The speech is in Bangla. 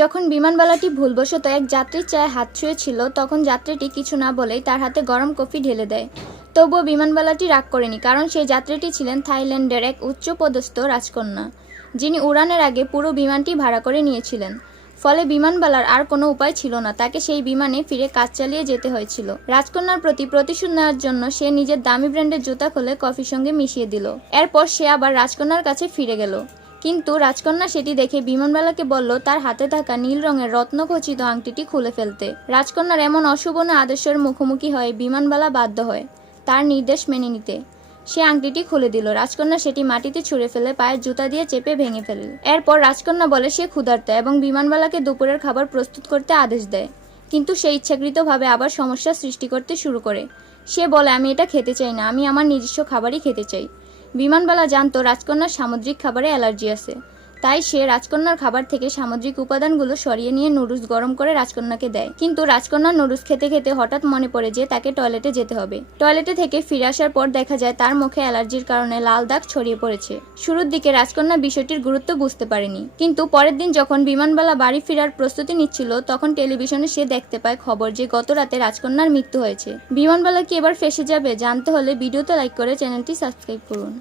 যখন বিমানবালাটি ভুলবশত এক যাত্রীর চায়ে হাত ছুঁয়েছিল তখন যাত্রীটি কিছু না বলেই তার হাতে গরম কফি ঢেলে দেয়। তবুও বিমানবালাটি রাগ করেনি, কারণ সেই যাত্রীটি ছিলেন থাইল্যান্ডের এক উচ্চপদস্থ রাজকন্যা, যিনি উড়ানের আগে পুরো বিমানটি ভাড়া করে নিয়েছিলেন। ফলে বিমানবালার আর কোনো উপায় ছিল না, তাকে সেই বিমানে ফিরে কাজ চালিয়ে যেতে হয়েছিল। রাজকন্যার প্রতি প্রতিশোধ নেওয়ার জন্য সে নিজের দামি ব্র্যান্ডের জুতা খুলে কফির সঙ্গে মিশিয়ে দিল। এরপর সে আবার রাজকন্যার কাছে ফিরে গেল। কিন্তু রাজকন্যা সেটি দেখে বিমানবালাকে বলল তার হাতে থাকা নীল রঙের রত্নখচিত আংটিটি খুলে ফেলতে। রাজকন্যার এমন অশোভন আদর্শের মুখোমুখি হয়ে বিমানবালা বাধ্য হয় তার নির্দেশ মেনে নিতে। সে আংটিটি খুলে দিল। রাজকন্যা সেটি মাটিতে ছুঁড়ে ফেলে পায়ের জুতা দিয়ে চেপে ভেঙে ফেলে। এরপর রাজকন্যা বলে সে ক্ষুধার্ত এবং বিমানবালাকে দুপুরের খাবার প্রস্তুত করতে আদেশ দেয়। কিন্তু সে ইচ্ছাকৃতভাবে আবার সমস্যার সৃষ্টি করতে শুরু করে। সে বলে, আমি এটা খেতে চাই না, আমি আমার নিজস্ব খাবারই খেতে চাই। বিমানবালা জানতো রাজকন্যার সামুদ্রিক খাবারে অ্যালার্জি আছে, তাই সে রাজকন্যার খাবার থেকে সামুদ্রিক উপাদানগুলো সরিয়ে নিয়ে নুডলস গরম করে রাজকন্যাকে দেয়। কিন্তু রাজকন্যা নুডলস খেতে খেতে হঠাৎ মনে পড়ে যে তাকে টয়লেটে যেতে হবে। টয়লেটে থেকে ফিরে আসার পর দেখা যায় তার মুখে অ্যালার্জির কারণে লাল দাগ ছড়িয়ে পড়েছে। শুরুর দিকে রাজকন্যা বিষয়টির গুরুত্ব বুঝতে পারেনি, কিন্তু পরের দিন যখন বিমানবালা বাড়ি ফেরার প্রস্তুতি নিচ্ছিল তখন টেলিভিশনে সে দেখতে পায় খবর যে গত রাতে রাজকন্যার মৃত্যু হয়েছে। বিমানবালা কি এবার ফেঁসে যাবে? জানতে হলে ভিডিওতে লাইক করে চ্যানেলটি সাবস্ক্রাইব করুন।